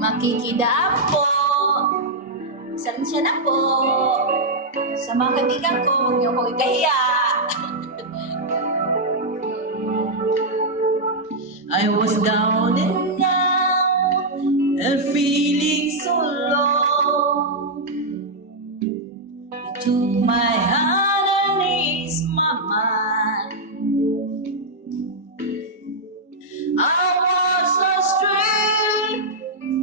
Makikidaan po. Sansya na po. Sa mga kaibigan ko, huwag niyo ko ikahiya. I was down and out and feeling so low. You took my hand and eased my mind. I was astray.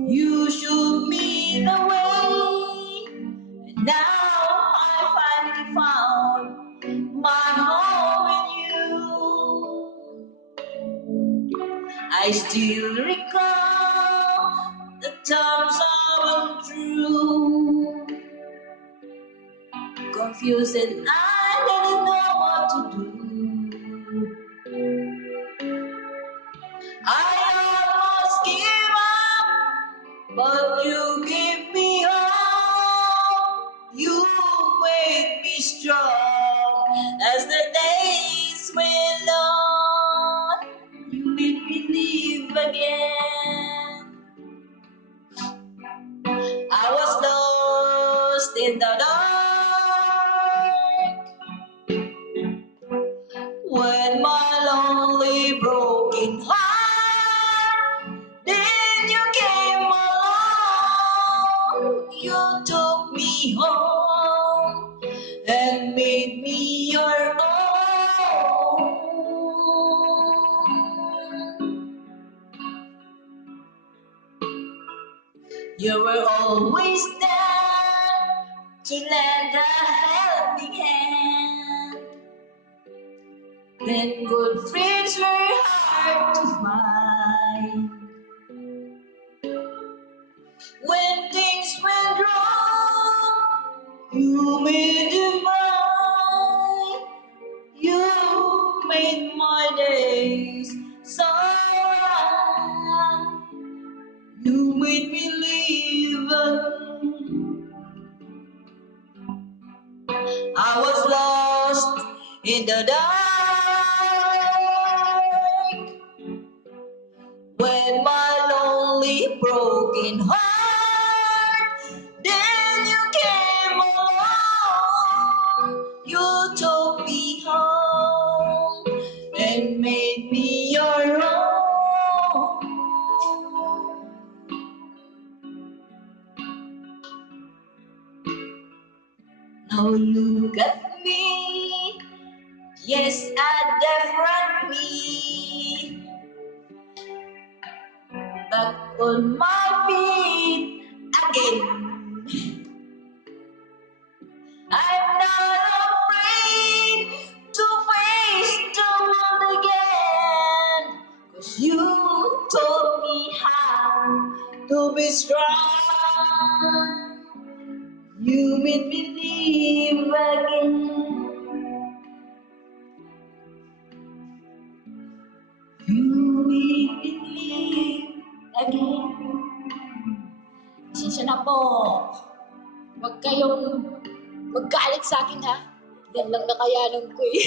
You showed me the way. And now I finally found my home in you. I still recall the times I went through. Confused and I didn't know what to do. I almost gave up, but you gave me hope. You made me strong as the days went on. You made me live again. I was lost in the dark when my lonely broken heart. Then you came along. You took me home and made me your own. You were always there to lend a helping hand. Then good friends were hard to find. When things went wrong, you made it right. You made my days so bright. You made me live again. I was lost in the dark when my lonely broken heart. Then you came along. You took me home and made me your own. Now look at me, yes, at the front me, back on my feet again. I'm not afraid to face the world again, 'cause you taught me how to be strong. You made me live again. You made me live again. Pasensya na po. Huwag kayong maggalit sa akin, ha? Yan lang nakayanan ko eh.